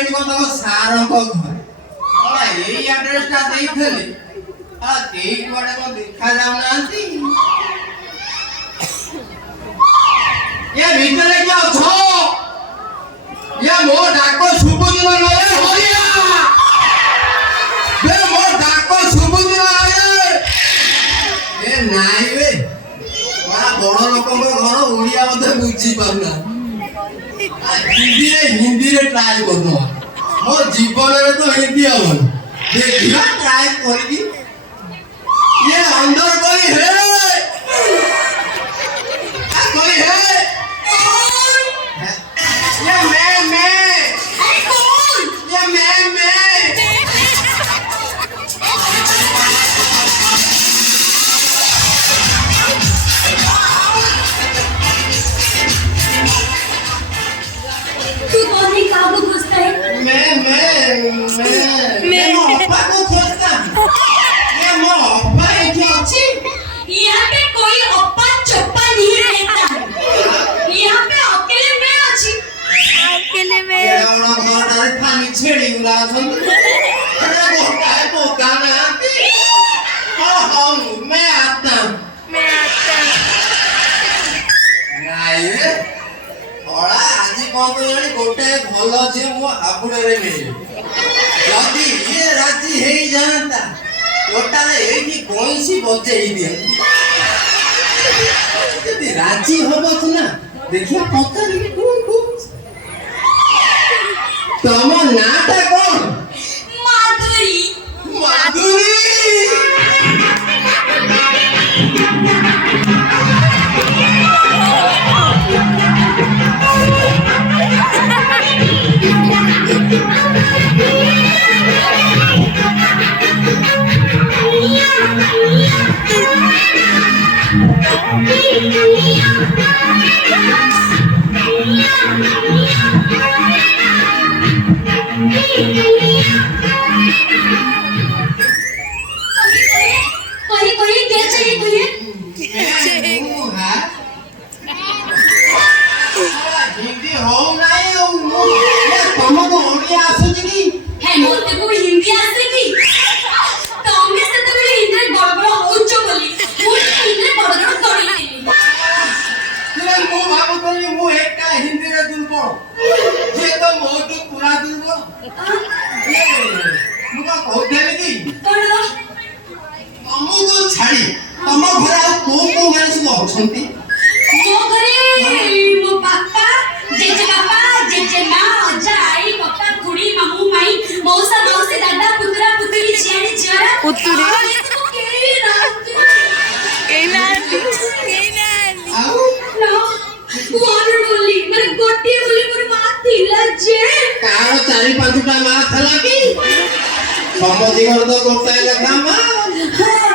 ଏଇଠି କଣ ତମ ସାରଙ୍କ ଘର ଏଇ ଆଡ୍ରେସଟା ଦେଇଥିଲେ କେହି କୁଆଡେ କଣ ଦେଖା ଯାଉନାହାନ୍ତି ଏ ଭିତରେ କିଏ ଅଛ ये मो डाको सुबुदिन नये होया बे मो डाको सुबुदिन नये ए नाई बे बड़ा बड़ लोकंग घर ओडिया मते बुझी पाउना हिंदी रे ट्राई करनो मो जीवन रे तो हिंदी आवन देखिया ट्राई करबी ये अंदर कोई है कोई है मैं अप्पा को खोजता ये मो अप्पा एठी अछि यहाँ पे कोई अप्पा चप्पा नहीं रहता यहाँ पे अकेले मैं अछि अकेले मैं ये ओना घर डाले थानी छेड़ी उला छन अरे गोटा है पोका ना हां मैं आता नाई रे ओला आज कोन तो जानी गोटे भलो जे मो आबुडे रे नै जदी ये राजी हेई जानता टोटाले एठी कोइसी बजे ही दिया जदी राजी होबस ना देखिया पत्थर के तम नाटा कोन माधुरी माधुरी कोई क्या चाहिए कोई हिंदी हो नहीं तुमको ओडिया आसुची की है मोते को हिंदी आसेगी कांग्रेस से तो हिंदी बड़ बड़ होचो बोली मु हिंदी बड़ बड़ करी तुरे मु भाबो तनी मु एकटा हिंदी रे दुलबो जे तो मोटू पूरा दुलबो मु का कहथेली की कोन तुमको छाड़ी तुम घर आ को माने सब अछंती मो घरे मो पापा जेजे मां अजा आई पापा खुड़ी मामू माई मौसा मौसी दादा पुतरा पुतरी झियाणी झियारा पुतरी केना आउ ना वाटर बोली माने गोटी बोली मोर मां थिला जे कार चारि पांचटा मां थला की समझी घर तो गोटाए लखा मां